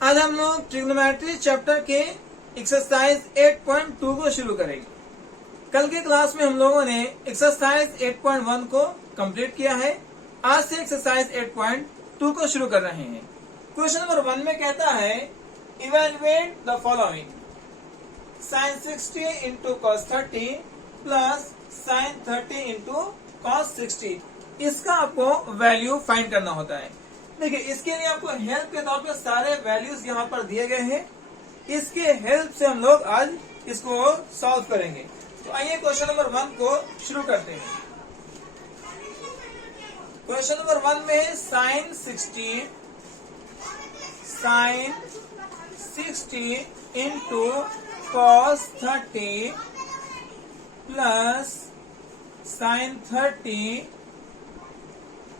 आज हम लोग ट्रिग्नोमेट्री चैप्टर के एक्सरसाइज 8.2 को शुरू करेंगे। कल के क्लास में हम लोगों ने एक्सरसाइज 8.1 को कंप्लीट किया है। आज से एक्सरसाइज 8.2 को शुरू कर रहे हैं। क्वेश्चन नंबर 1 में कहता है evaluate the following sin 60 into cos 30 plus sin 30 into cos 60। इसका आपको वैल्यू फाइंड करना होता है। देखिए, इसके लिए आपको हेल्प के तौर पे सारे वैल्यूज यहाँ पर दिए गए हैं। इसके हेल्प से हम लोग आज इसको सॉल्व करेंगे। तो आइए क्वेश्चन नंबर 1 को शुरू करते हैं। क्वेश्चन नंबर 1 में sin 60 into cos 30 plus sin 30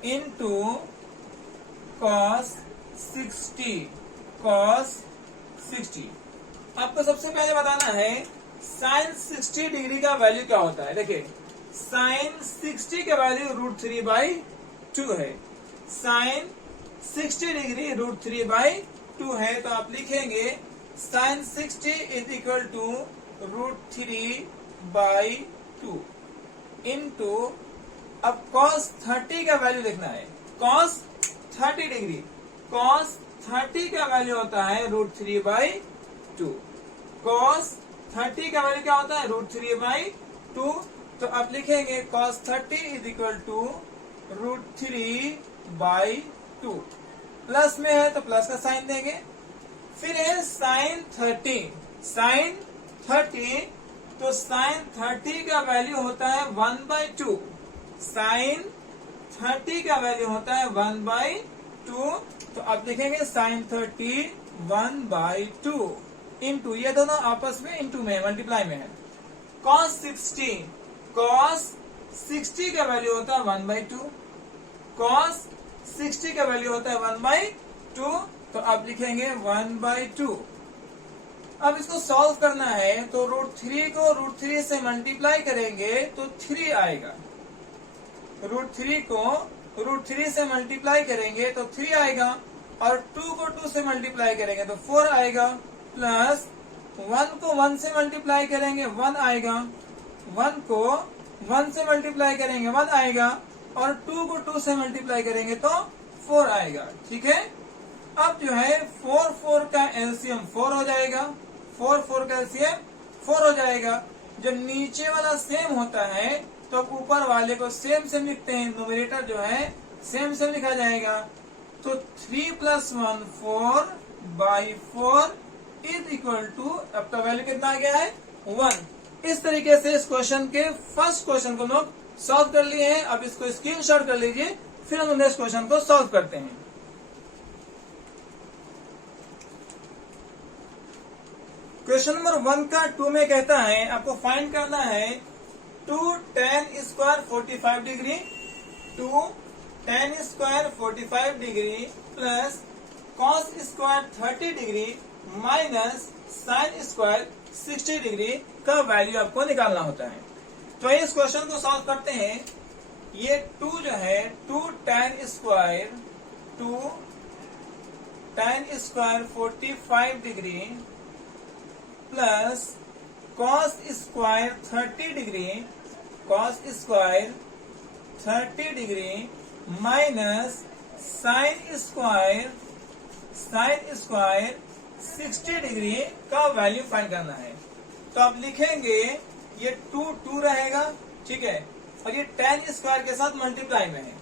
into cos 60। आपको सबसे पहले बताना है sin 60 डिग्री का वैल्यू क्या होता है। देखिए, sin 60 का वैल्यू √3/2 है। sin 60 डिग्री √3/2 है, तो आप लिखेंगे sin 60 is equal to √3/2 into, अब cos 30 का वैल्यू देखना है। cos 30 डिग्री, cos 30 का वैल्यू होता है √3/2। cos 30 का वैल्यू क्या होता है √3/2। तो आप लिखेंगे cos 30 is equal to √3/2। Plus में है तो प्लस का साइन देंगे। फिर है sin 30। तो sin 30 का वैल्यू होता है 1/2। sin 30 का वैल्यू होता है 1/2। तो आप लिखेंगे sin 30 1/2 इंटू, ये दोनों आपस में इंटू में मल्टीप्लाई में है। cos 60 का वैल्यू होता है 1/2। cos 60 का वैल्यू होता है 1/2। तो आप लिखेंगे 1/2। अब इसको सॉल्व करना है तो √3 को √3 से मल्टीप्लाई करेंगे तो 3 आएगा। √3 को √3 से मल्टीप्लाई करेंगे तो 3 आएगा, और 2 को 2 से मल्टीप्लाई करेंगे तो 4 आएगा, प्लस 1 को 1 से मल्टीप्लाई करेंगे 1 आएगा, 1 को 1 से मल्टीप्लाई करेंगे 1 आएगा, और 2 को 2 से मल्टीप्लाई करेंगे तो 4 आएगा। ठीक है, अब जो है 4 का एलसीएम 4 हो जाएगा। 4 का एलसीएम 4 हो जाएगा। जब नीचे वाला सेम होता है तो ऊपर वाले को सेम लिखते हैं। न्यूमरेटर जो है सेम लिखा जाएगा। तो 3 + 1 4/4 इज इक्वल टू, अब का वैल्यू कितना आ गया है 1। इस तरीके से इस क्वेश्चन के फर्स्ट क्वेश्चन को लोग सॉल्व कर लिए हैं। अब इसको स्क्रीनशॉट कर लीजिए, फिर हम नेक्स्ट क्वेश्चन को सॉल्व करते हैं। क्वेश्चन नंबर 1 का 2 में कहता है आपको फाइंड करना है 2 tan square 45 degree 2 tan square 45 degree plus cos square 30 degree minus sin square 60 degree का वैल्यू आपको निकालना होता है। तो इस क्वेश्चन को सॉल्व करते हैं। ये 2 जो है 2 tan square 45 degree plus cos square 30 degree minus sin square 60 degree का वैल्यू फाइंड करना है। तो आप लिखेंगे ये 2 रहेगा, ठीक है, और ये tan स्क्वायर के साथ मल्टीप्लाई में है।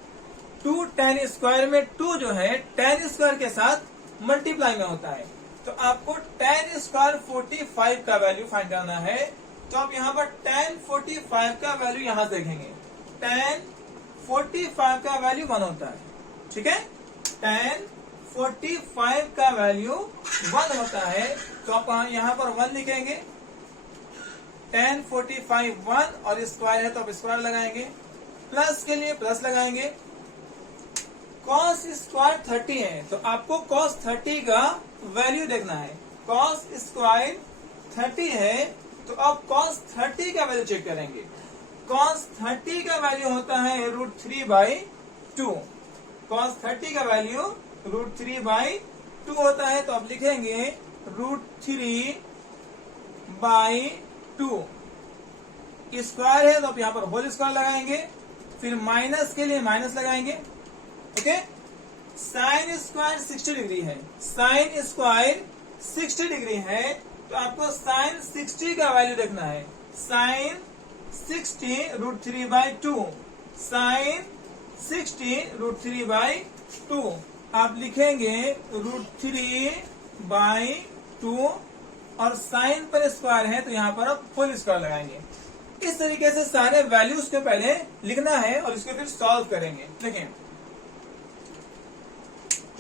2 tan स्क्वायर में 2 जो है tan स्क्वायर के साथ मल्टीप्लाई में होता है। तो आपको tan स्क्वायर 45 का वैल्यू फाइंड करना है। तो आप यहाँ पर tan 45 का वैल्यू यहाँ से देखेंगे। tan 45 का वैल्यू 1 होता है, ठीक है। tan 45 का वैल्यू 1 होता है, तो आप यहाँ पर 1 लिखेंगे। tan 45 1, और स्क्वायर है तो आप स्क्वायर लगाएंगे, प्लस के लिए प्लस लगाएंगे। cos स्क्वायर 30 है, तो आपको cos 30 का वैल्यू देखना है। cos स्क्वायर 30 है, तो आप cos 30 का वैल्यू चेक करेंगे। cos 30 का वैल्यू होता है √3/2। cos 30 का वैल्यू √3/2 2 होता है तो आप लिखेंगे √3/2। स्क्वायर है तो आप यहाँ पर होल स्क्वायर लगाएंगे, फिर माइनस के लिए माइनस लगाएंगे। ओके, साइन स्क्वायर 60 डिग्री है, साइन स्क्वायर 60 डिग्री है तो आपको साइन 60 का वैल्यू देखना है। साइन 60 √3/2, साइन 60 √3/2 आप लिखेंगे √3/2 और साइन पर स्क्वायर है तो यहाँ पर आप फुल स्क्वायर लगाएंगे। इस तरीके से सारे वैल्यूज को पहले लिखना है और इसको फिर सॉल्व करेंगे। देखिए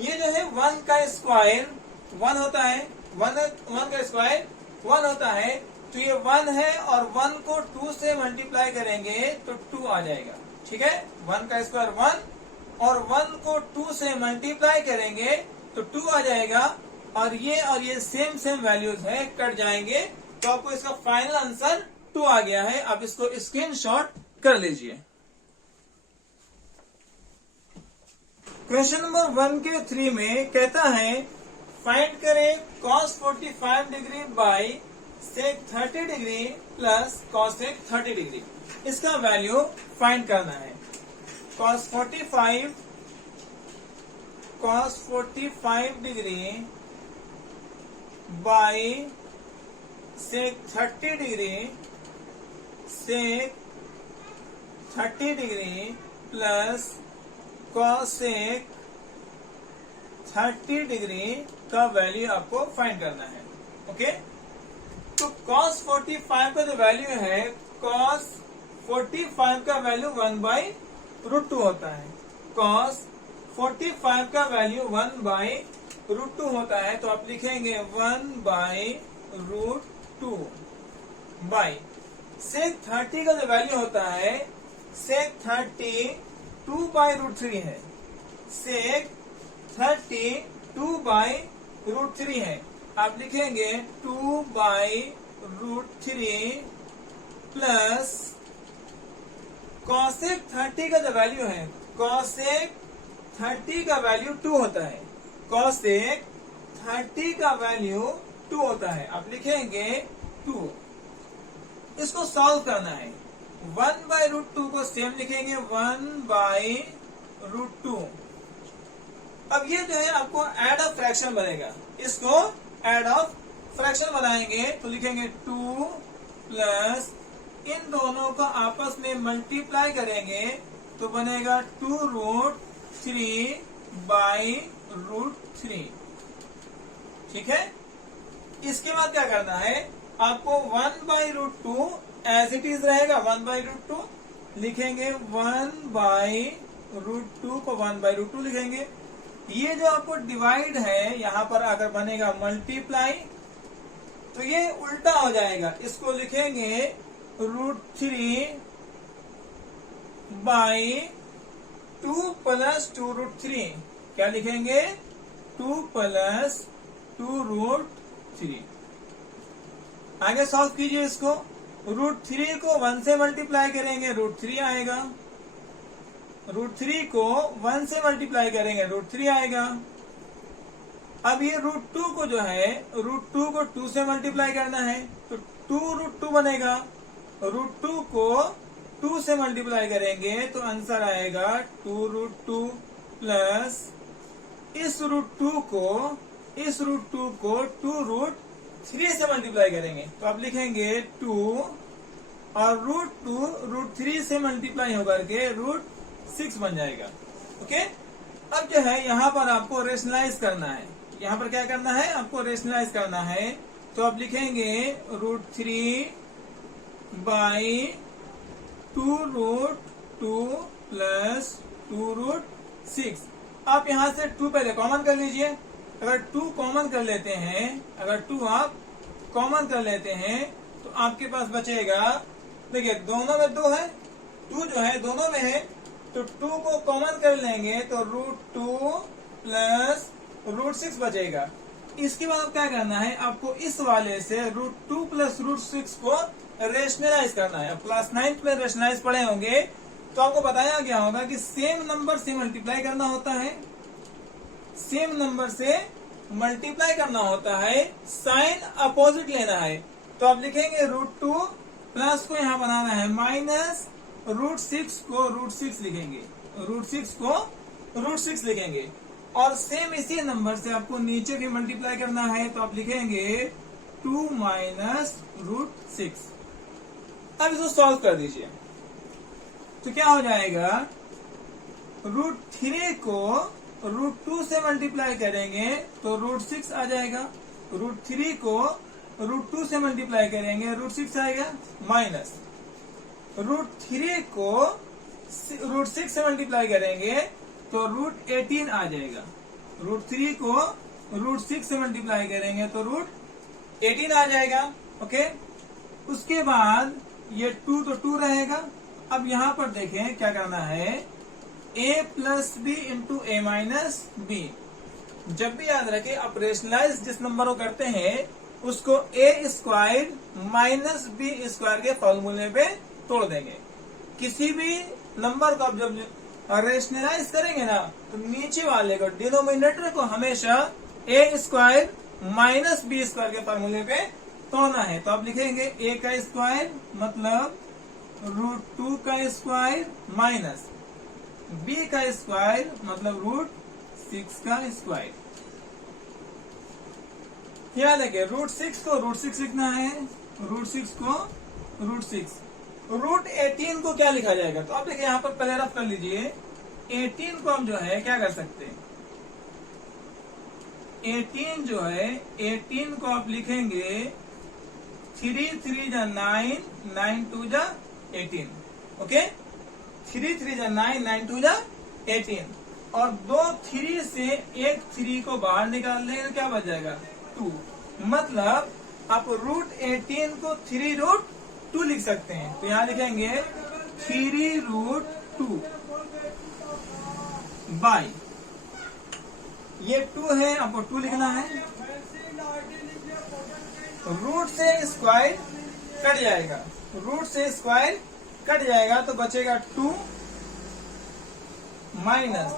ये जो है 1 का स्क्वायर 1 होता है, 1 का स्क्वायर 1 होता है तो ये 1 है और 1 को 2 से मल्टीप्लाई करेंगे तो 2 आ जाएगा। ठीक है, 1 का स्क्वायर 1 और 1 को 2 से मल्टीप्लाई करेंगे तो 2 आ जाएगा और ये सेम वैल्यूज है, कट जाएंगे तो आपको इसका फाइनल आंसर 2 आ गया है। आप इसको स्क्रीनशॉट कर लीजिए। क्वेश्चन नंबर 1 के 3 में कहता है फाइंड करें cos 45 degree by sec 30 degree plus cosec 30 degree. इसका वैल्यू फाइंड करना है। cos 45 degree by sec 30 degree, sec 30 degree plus cosec 30 degree का वैल्यू आपको फाइंड करना है। ओके, तो cos 45 का जो वैल्यू है, cos 45 का वैल्यू 1/√2 होता है। cos 45 का वैल्यू 1/√2 होता है तो आप लिखेंगे 1/√2 बाई sec 30 का जो वैल्यू होता है, sec 30 2/√3 है, sec 30 2/√3 है। आप लिखेंगे 2/√3 प्लस cosec 30 का जो वैल्यू है, cosec 30 का वैल्यू 2 होता है, cosec 30 का वैल्यू 2 होता है। आप लिखेंगे 2। इसको सॉल्व करना है। 1/√2 को सेम लिखेंगे 1/√2। अब ये जो है आपको एड ऑफ फ्रैक्शन बनेगा, इसको एड ऑफ फ्रैक्शन बनाएंगे तो लिखेंगे 2 प्लस इन दोनों को आपस में मल्टीप्लाई करेंगे तो बनेगा 2√3/√3। ठीक है, इसके बाद क्या करना है, आपको 1/√2 एज इट इज रहेगा, 1/√2 लिखेंगे, 1/√2 को 1/√2 लिखेंगे। ये जो आपको डिवाइड है यहाँ पर अगर बनेगा मल्टीप्लाई तो ये उल्टा हो जाएगा, इसको लिखेंगे √3/2 प्लस 2√3। क्या लिखेंगे, 2 प्लस 2√3। आगे सॉल्व कीजिए इसको। √3 को 1 से मल्टीप्लाई करेंगे √3 आएगा, √3 को 1 से मल्टीप्लाई करेंगे √3 आएगा। अब ये √2 को जो है, √2 को 2 से मल्टीप्लाई करना है तो 2√2 बनेगा। √2 को 2 से मल्टीप्लाई करेंगे तो आंसर आएगा 2√2 प्लस इस √2 को 2√3 से मल्टीप्लाई करेंगे तो आप लिखेंगे 2 और √3 से मल्टीप्लाई होकर के √6 बन जाएगा। ओके, अब जो है यहाँ पर आपको रेशनलाइज करना है। यहाँ पर क्या करना है, आपको रेशनलाइज करना है तो आप लिखेंगे √3/2√2 प्लस 2√6। आप यहाँ से 2 पहले कॉमन कर लीजिए। अगर 2 कॉमन कर लेते हैं, अगर 2 आप कॉमन कर लेते हैं तो आपके पास बचेगा, देखिए दोनों में 2 है, 2 जो है दोनों में है तो 2 को कॉमन कर लेंगे तो √2 प्लस √6 बचेगा। इसके बाद क्या करना है, आपको इस वाले से √2 प्लस √6 को रेशनलाइज करना है। क्लास 9th में रेशनलाइज पढ़े होंगे तो आपको बताया गया होगा कि सेम नंबर से मल्टीप्लाई करना होता है, सेम नंबर से मल्टीप्लाई करना होता है, साइन अपोजिट लेना है। तो आप लिखेंगे √2 प्लस को यहां बनाना है माइनस √6 को √6 लिखेंगे, √6 को √6 लिखेंगे। और सेम इसी नंबर से आपको नीचे भी मल्टीप्लाई करना है, तो आप लिखेंगे 2 माइनस √6। अब इसको सॉल्व कर दीजिए, तो क्या हो जाएगा, √3 को √2 से मल्टीप्लाई करेंगे तो √6 आ जाएगा, √3 को √2 से मल्टीप्लाई करेंगे √6 आएगा, माइनस √3 को √6 से मल्टीप्लाई करेंगे तो √18 आ जाएगा, √3 को √6 से मल्टीप्लाई करेंगे तो √18 आ जाएगा। ओके, उसके बाद ये 2 तो 2 रहेगा। अब यहां पर देखें क्या करना है, a plus B into A minus B. जब भी याद रखें ऑपरेशनलाइज जिस नंबर को करते हैं उसको a square minus B square के फॉर्मूले पे तोड़ देंगे। किसी भी नंबर को आप जब रेशनलाइज करेंगे ना, तो नीचे वाले को डिनोमिनेटर को हमेशा a square minus B square के फॉर्मूले पे तोड़ना है। तो आप लिखेंगे a का स्क्वायर मतलब √2 का स्क्वायर माइनस b का स्क्वायर मतलब √6 का स्क्वायर। याद है कि √6 को √6 लिखना है, √6 को √6। √18 को क्या लिखा जाएगा, तो आप देखिए यहाँ पर पहले रफ कर लीजिए। 18 को हम जो है क्या कर सकते हैं, 18 जो है 18 को आप लिखेंगे 3 3 जा 9, 9 2 जा 18। ओके, 3 3 जा 9, 9 2 जा 18। और 2 3 से एक 3 को बाहर निकाल देंगे तो क्या बच जाएगा 2। मतलब आप √18 को 3√2 लिख सकते हैं। तो यहाँ लिखेंगे 3√2 बाई, ये 2 है, आपको 2 लिखना है। रूट से स्क्वायर कट जाएगा, रूट से स्क्वायर कट जाएगा तो बचेगा 2 माइनस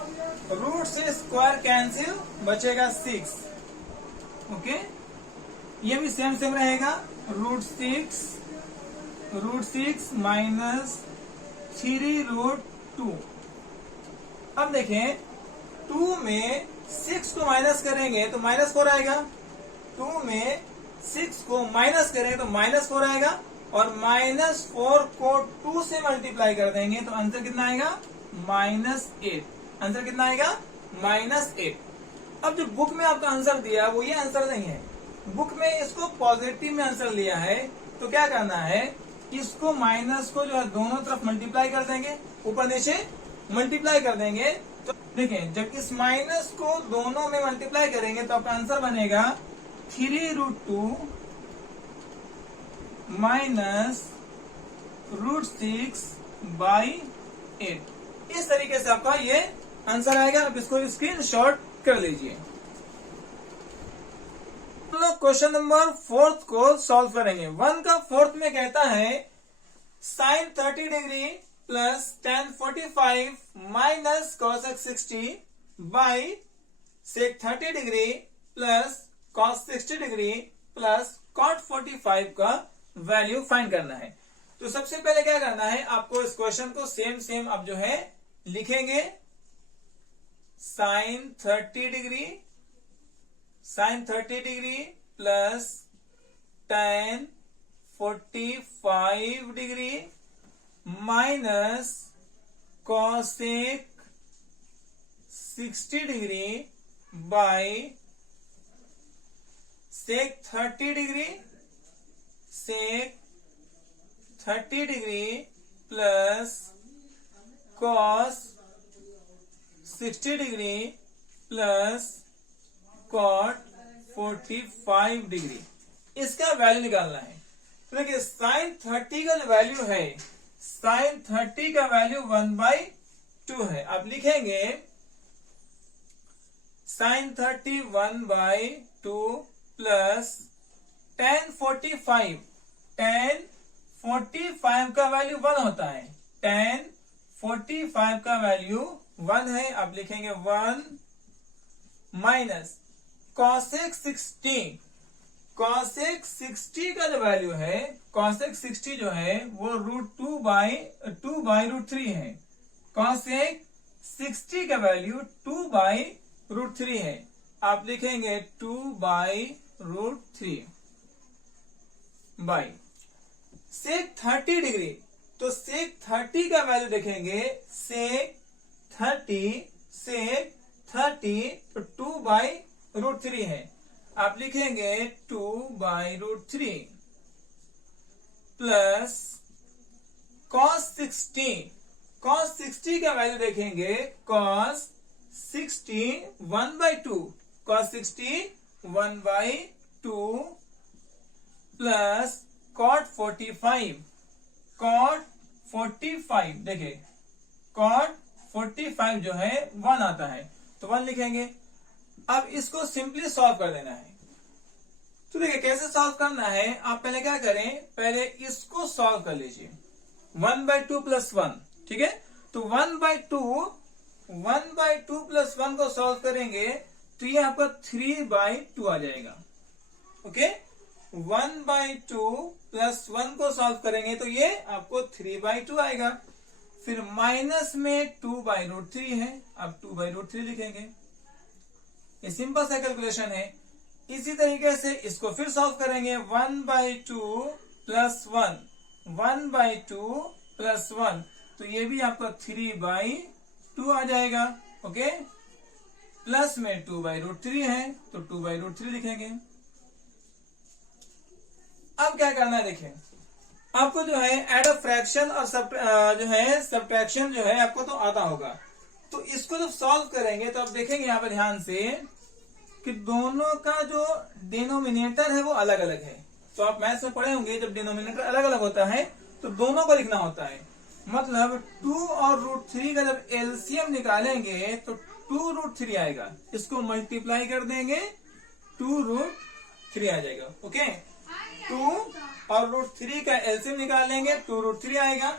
रूट से स्क्वायर कैंसिल बचेगा 6। ओके, ये भी सेम सेम रहेगा, √6 माइनस 3√2। अब देखें 2 में 6 को माइनस करेंगे तो -4 आएगा, 2 में 6 को माइनस करेंगे तो -4 आएगा, और -4 को 2 से मल्टीप्लाई कर देंगे तो आंसर कितना आएगा -8। आंसर कितना आएगा -8। अब जो बुक में आपका आंसर दिया वो ये आंसर नहीं है, बुक में इसको पॉजिटिव में आंसर लिया है। तो क्या करना है, इसको माइनस को जो है दोनों तरफ मल्टीप्लाई कर देंगे, ऊपर नीचे मल्टीप्लाई कर देंगे। तो देखें जब इस माइनस को दोनों में मल्टीप्लाई करेंगे तो आपका आंसर बनेगा 3√2 माइनस √6 बाई 8। इस तरीके से आपका ये आंसर आएगा। आप इसको स्क्रीनशॉट कर लीजिए। हम लोग क्वेश्चन नंबर 4 को सॉल्व करेंगे। 1 का 4th में कहता है sin 30 degree plus tan 45 minus cos 60 by sec 30 degree plus cos 60 degree plus cot 45 का वैल्यू फाइंड करना है। तो सबसे पहले क्या करना है, आपको इस क्वेश्चन को सेम आप जो है लिखेंगे। sin 30 degree plus tan 45 degree minus cosec 60 degree by sec 30 degree plus cos 60 degree plus cot 45 degree. इसका वैल्यू निकालना है। तो देखिए sin 30 का जो वैल्यू है, sin 30 का वैल्यू 1/2 है। आप लिखेंगे sin 30 1/2 प्लस tan 45 का वैल्यू 1 होता है, tan 45 का वैल्यू 1 है। आप लिखेंगे 1 माइनस कॉसेक 60 का जो वैल्यू है, कॉसेक 60 जो है वो √2/√3 है। कॉसेक 60 का वैल्यू 2/√3 है। आप लिखेंगे 2/√3 बाई सेक 30 डिग्री। तो सेक 30 का वैल्यू देखेंगे, सेक 30 तो 2/√3 है। आप लिखेंगे 2/√3 प्लस cos 60 का वैल्यू देखेंगे, cos 60 1/2, cos 60 1/2 प्लस cot 45 देखिए cot 45 जो है 1 आता है, तो 1 लिखेंगे। अब इसको सिंपली सॉल्व कर देना है। तो देखिए कैसे सॉल्व करना है, आप पहले क्या करें, पहले इसको सॉल्व कर लीजिए। 1/2 प्लस 1, ठीक है। तो 1/2 प्लस 1 को सॉल्व करेंगे तो ये आपका 3/2 आ जाएगा। ओके, 1/2 प्लस 1 को सॉल्व करेंगे तो ये आपको 3/2 आएगा। फिर माइनस में 2/√3 है, अब 2/√3 लिखेंगे। ये सिंपल सा कैलकुलेशन है। इसी तरीके से इसको फिर सॉल्व करेंगे, 1/2 प्लस 1 प्लस 1 तो ये भी आपका 3/2 आ जाएगा। ओके, प्लस में 2/√3 है तो 2/√3 लिखेंगे। अब क्या करना है, देखिए आपको जो है एड अ फ्रैक्शन और जो है सब्ट्रैक्शन जो है आपको तो आता होगा। तो इसको जब सॉल्व करेंगे तो आप देखेंगे यहाँ पर ध्यान से कि दोनों का जो डिनोमिनेटर है वो अलग अलग है। तो आप मैथ्स में पढ़े होंगे, जब डिनोमिनेटर अलग अलग होता है तो दोनों को लिखना होता है। मतलब 2 और √3 का जब एलसीएम निकालेंगे तो 2√3 आएगा। इसको मल्टीप्लाई कर देंगे, 2√3 आ जाएगा। ओके, 2 और √3 का एलसीएम निकालेंगे, 2√3 आएगा।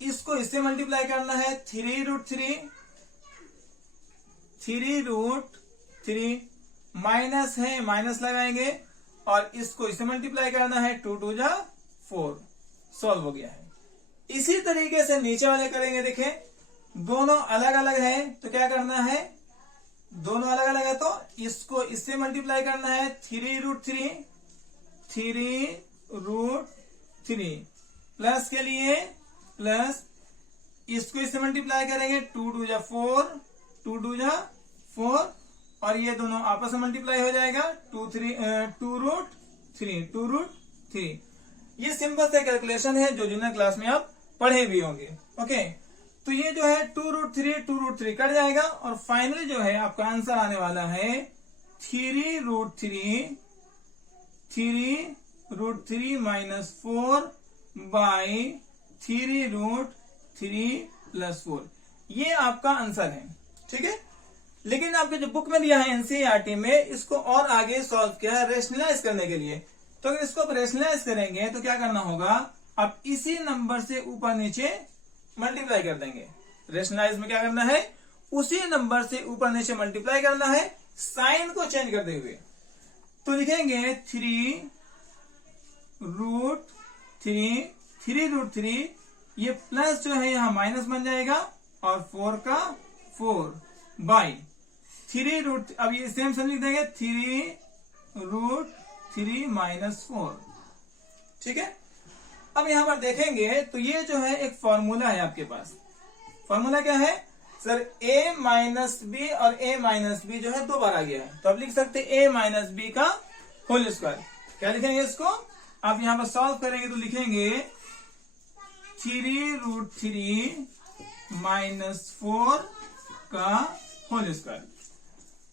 इसको इससे मल्टीप्लाई करना है, 3√3 माइनस है, माइनस लगाएंगे और इसको इससे मल्टीप्लाई करना है, 2 2 जा 4, सॉल्व हो गया है। इसी तरीके से नीचे वाले करेंगे। देखें दोनों अलग अलग है तो क्या करना है, दोनों अलग अलग है तो इसको इससे मल्टीप्लाई करना है, 3√3 प्लस के लिए प्लस इसको इससे मल्टीप्लाई करेंगे, 2 2 जा 4 और ये दोनों आपस में मल्टीप्लाई हो जाएगा, 2√3। ये सिंपल से कैलकुलेशन है जो जूनियर क्लास में आप पढ़े भी होंगे। ओके, तो ये जो है 2√3 कट जाएगा और फाइनली जो है आपका आंसर आने वाला है 3√3 माइनस 4/3√3 प्लस 4। ये आपका आंसर है, ठीक है। लेकिन आपके जो बुक में दिया है एनसीईआरटी में, इसको और आगे सॉल्व किया है रेशनलाइज करने के लिए। तो अगर इसको रेशनलाइज करेंगे तो क्या करना होगा, आप इसी नंबर से ऊपर नीचे मल्टीप्लाई कर देंगे। रेशनलाइज में क्या करना है, उसी नंबर से ऊपर नीचे मल्टीप्लाई करना है, साइन को चेंज करते हुए। तो लिखेंगे 3√3, ये प्लस जो है यहां माइनस बन जाएगा और 4 का 4 बाई 3√, अब ये सेम सेम लिख देंगे, 3√3 माइनस 4, ठीक है। अब यहां पर देखेंगे तो ये जो है एक फॉर्मूला है आपके पास। फॉर्मूला क्या है सर, a माइनस बी और a माइनस बी जो है 2 बार आ गया है, तो आप लिख सकते हैं a माइनस बी का होल स्क्वायर। क्या लिखेंगे इसको, आप यहां पर सॉल्व करेंगे तो लिखेंगे 3√3 माइनस 4 का होल स्क्वायर।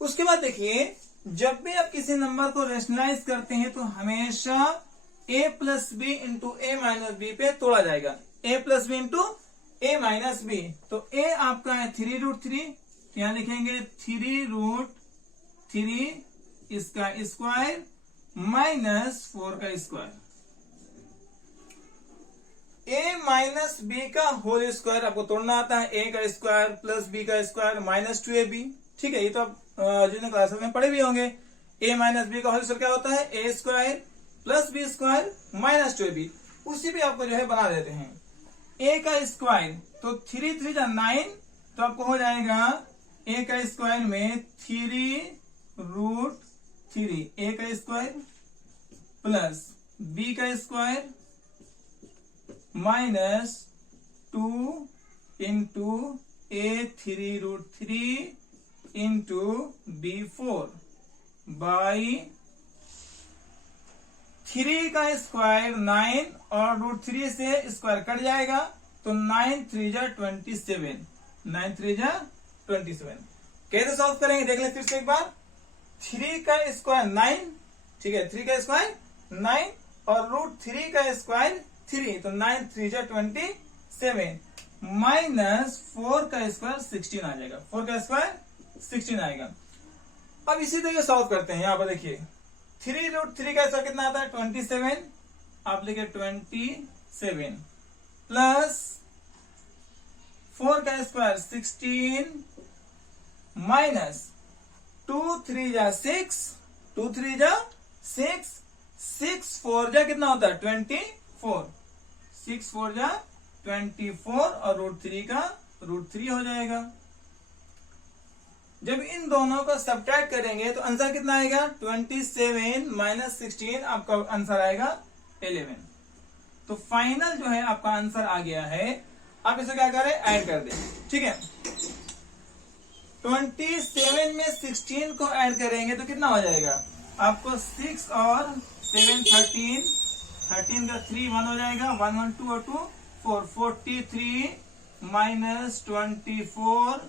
उसके बाद देखिए, जब भी आप किसी नंबर को रेशनलाइज करते हैं तो हमेशा a plus B into A minus B पे तोड़ा जाएगा, a plus B into A minus B. तो a आपका है 3√3, यहाँ लिखेंगे 3√3 इसका स्क्वायर माइनस 4 का स्क्वायर। a माइनस बी का होल स्क्वायर आपको तोड़ना आता है, a का स्क्वायर प्लस b का स्क्वायर माइनस 2ab, ठीक है। ये तो आप जिन्हें क्लासेस में पढ़े भी होंगे, a माइनस बी का होल स्क्वायर क्या होता है, A square plus B square minus 2ab। उसी पे आपको जो है बना देते हैं। a का स्क्वायर तो 3 3 जा 9, तो आपको हो जाएगा a का स्क्वायर में 3√3 a का स्क्वायर प्लस b का square minus 2 into a 3√3 into b 4 by 3 का स्क्वायर 9 और √3 से स्क्वायर कट जाएगा, तो 9 3 जा 27, 9 3 जा 27। कैसे सॉल्व करेंगे देख लें फिर से एक बार। 3 का स्क्वायर 9, ठीक है, 3 का स्क्वायर 9 और √3 का स्क्वायर 3, तो 9 3 जा 27 माइनस 4 का स्क्वायर 16 आ जाएगा, 4 का स्क्वायर 16 आएगा। अब इसी तरीके सॉल्व करते हैं। यहां पर देखिए 3√3 का स्क्वायर कितना आता है 27, आप लिखे 27 प्लस 4 का स्क्वायर 16 माइनस 2 3 जा 6, 2 3 जा 6, 6 4 जा कितना होता है 24, 6 4 जा 24 और √3 का √3 हो जाएगा। जब इन दोनों को सब्ट्रैक्ट करेंगे तो आंसर कितना आएगा 27 माइनस 16, आपका आंसर आएगा 11। तो फाइनल जो है आपका आंसर आ गया है। आप इसे क्या करें, ऐड कर दें, ठीक है। 27 में 16 को ऐड करेंगे तो कितना हो जाएगा आपको 6 और 7 13, 13 का 3 1 हो जाएगा, 1 1 2 और 2 4, 43 माइनस 24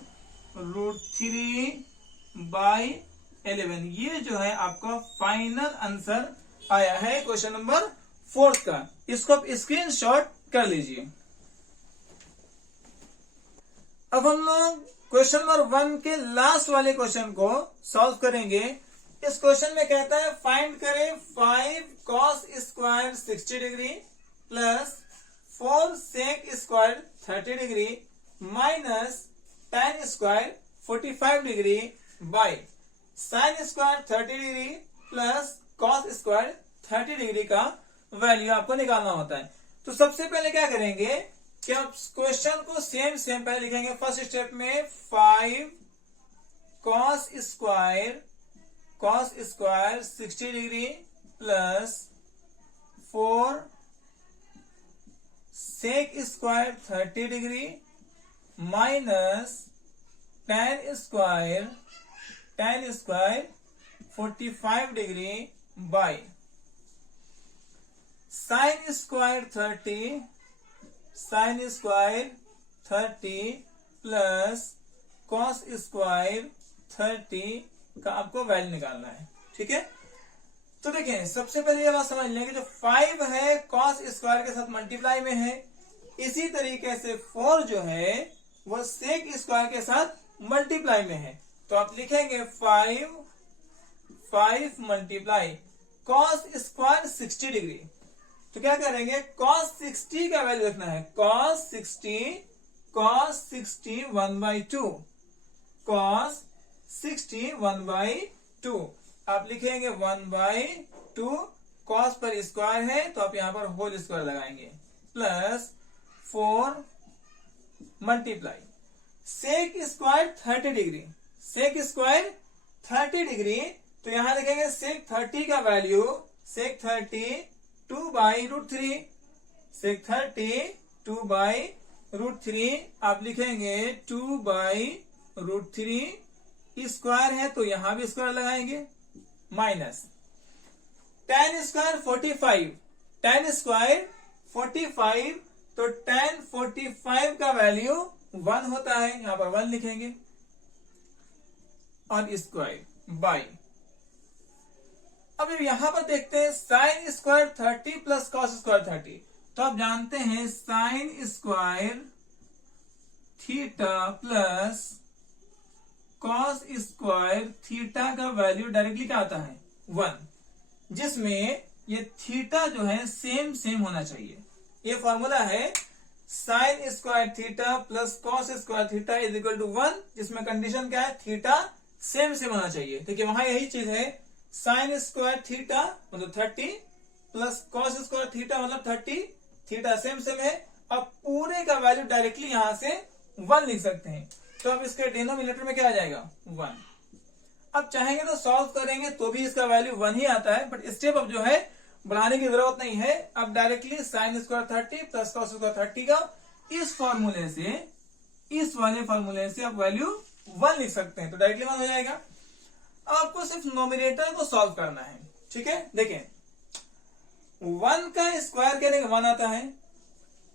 √3 बाई 11। ये जो है आपका फाइनल आंसर आया है क्वेश्चन नंबर 4 का। इसको आप स्क्रीनशॉट कर लीजिए। अब हम लोग क्वेश्चन नंबर 1 के लास्ट वाले क्वेश्चन को सॉल्व करेंगे। इस क्वेश्चन में कहता है फाइंड करें 5 cos square 60 degree plus 4 sec square 30 degree minus tan square 45 degree by sin square 30 degree plus cos square 30 degree का वैल्यू आपको निकालना होता है। तो सबसे पहले क्या करेंगे कि आप क्वेश्चन को सेम पहले लिखेंगे। फर्स्ट स्टेप में 5 cos square 60 degree plus 4 sec square 30 degree minus tan square 45 degree by sin square 30 plus cos square 30 का आपको वैल्यू निकालना है, ठीक है। तो देखें सबसे पहले ये बात समझ लें कि जो 5 है cos स्क्वायर के साथ मल्टीप्लाई में है, इसी तरीके से 4 जो है वो sec स्क्वायर के साथ मल्टीप्लाई में है। तो आप लिखेंगे 5 मल्टीप्लाई cos स्क्वायर 60 डिग्री। तो क्या करेंगे cos 60 का वैल्यू रखना है, cos 60 1/2, cos 60 1/2। आप लिखेंगे 1/2, cos पर स्क्वायर है तो आप यहां पर होल स्क्वायर लगाएंगे, plus 4 multiply sec square 30 degree, sec square 30 degree. तो यहां लिखेंगे sec 30 का वैल्यू sec 30 2/√3, sec 30 2/√3। आप लिखेंगे 2/√3, स्क्वायर है तो यहां भी स्क्वायर लगाएंगे, minus tan square 45, tan square 45 तो tan 45 का वैल्यू 1 होता है, यहां पर 1 लिखेंगे और स्क्वायर बाई। अब यहां पर देखते हैं sin square 30 plus cos square 30। तो आप जानते हैं sin square theta plus cos square theta का वैल्यू डायरेक्टली क्या आता है 1, जिसमें ये थीटा जो है सेम होना चाहिए। ये फॉर्मूला है sin square theta plus cos square theta is equal to 1, जिसमें कंडीशन क्या है थीटा सेम सेम होना चाहिए। देखिए वहां यही चीज है, साइन स्क्वायर थीटा मतलब 30 प्लस कॉस स्क्वायर थीटा मतलब 30, थीटा सेम सेम है। अब पूरे का वैल्यू डायरेक्टली यहां से 1 लिख सकते हैं, तो अब इसके डिनोमिनेटर में क्या आ जाएगा 1। अब चाहेंगे तो सॉल्व करेंगे तो भी इसका वैल्यू 1 ही आता है, बट स्टेप अब जो है बढ़ाने की जरूरत नहीं है। अब directly sine square 30 plus cos square 30 का इस फॉर्मूले से, इस वाले फॉर्मूले से आप वैल्यू 1 लिख सकते हैं, तो डायरेक्टली 1 हो जाएगा। अब आपको सिर्फ नोमिनेटर को सॉल्व करना है, ठीक है। देखें 1 का स्क्वायर करने का 1 आता है,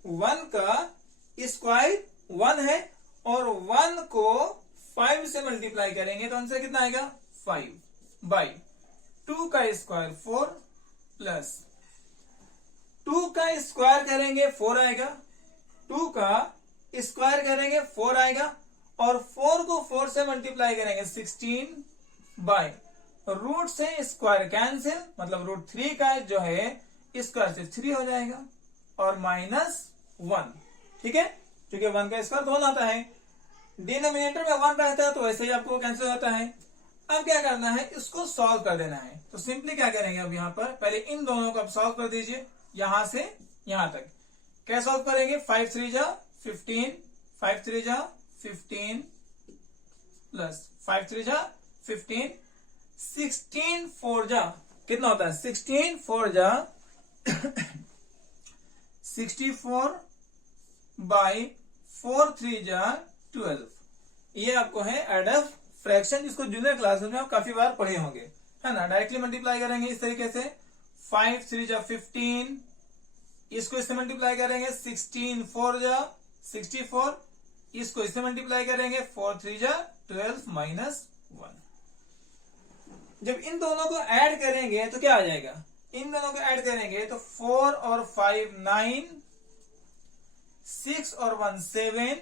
1 का स्क्वायर 1 है, और 1 को 5 से मल्टीप्लाई करेंगे तो आंसर कितना आएगा 5 बाई 2 का स्क्वायर 4 प्लस 2 का स्क्वायर करेंगे 4 आएगा, 2 का स्क्वायर करेंगे 4 आएगा, और 4 को 4 से मल्टीप्लाई करेंगे 16 बाई रूट से स्क्वायर कैंसिल, मतलब रूट 3 का जो है स्क्वायर से 3 हो जाएगा, और माइनस 1, ठीक है, क्योंकि 1 का स्क्वायर 1 आता है, डिनोमिनेटर में 1 रहता है तो वैसे ही आपको कैंसिल होता है। अब क्या करना है, इसको सॉल्व कर देना है। तो सिंपली क्या करेंगे, अब यहां पर पहले इन दोनों को आप सॉल्व कर दीजिए, यहां से यहां तक। क्या सॉल्व करेंगे, 5 3 जा 15, 5 3 जा 15 प्लस 5 3 जा 15, 16 4 जा कितना होता है, 16 4 जा 64 बाई 4 3 जा 12। ये आपको है एडफ फ्रैक्शन, जिसको जूनियर क्लासेस में आप काफी बार पढ़े होंगे, है ना। डायरेक्टली मल्टीप्लाई करेंगे इस तरीके से, 5 3 जा 15, इसको इससे मल्टीप्लाई करेंगे 16 4 जा 64, इसको इससे मल्टीप्लाई करेंगे 4 3 जा 12 माइनस 1। जब इन दोनों को ऐड करेंगे तो क्या आ जाएगा, इन दोनों को ऐड करेंगे तो 4 और 5 9, 6 और 1 7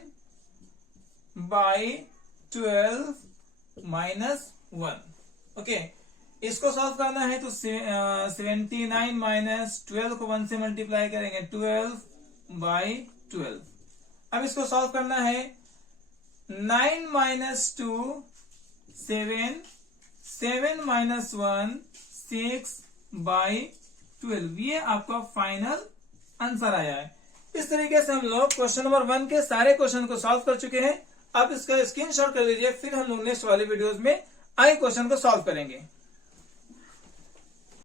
बाई 12 माइनस 1। ओके, इसको सॉल्व करना है तो 79 माइनस 12 को 1 से मल्टीप्लाई करेंगे 12 बाई 12। अब इसको सॉल्व करना है, 9 माइनस 2 7, 7 माइनस 1 6 बाई 12। ये आपका फाइनल आंसर आया है। इस तरीके से हम लोग क्वेश्चन नंबर 1 के सारे क्वेश्चन को सॉल्व कर चुके हैं। अब इसका स्क्रीनशॉट कर लीजिए, फिर हम लोग नेक्स्ट वाले वीडियोस में आगे क्वेश्चन को सॉल्व करेंगे।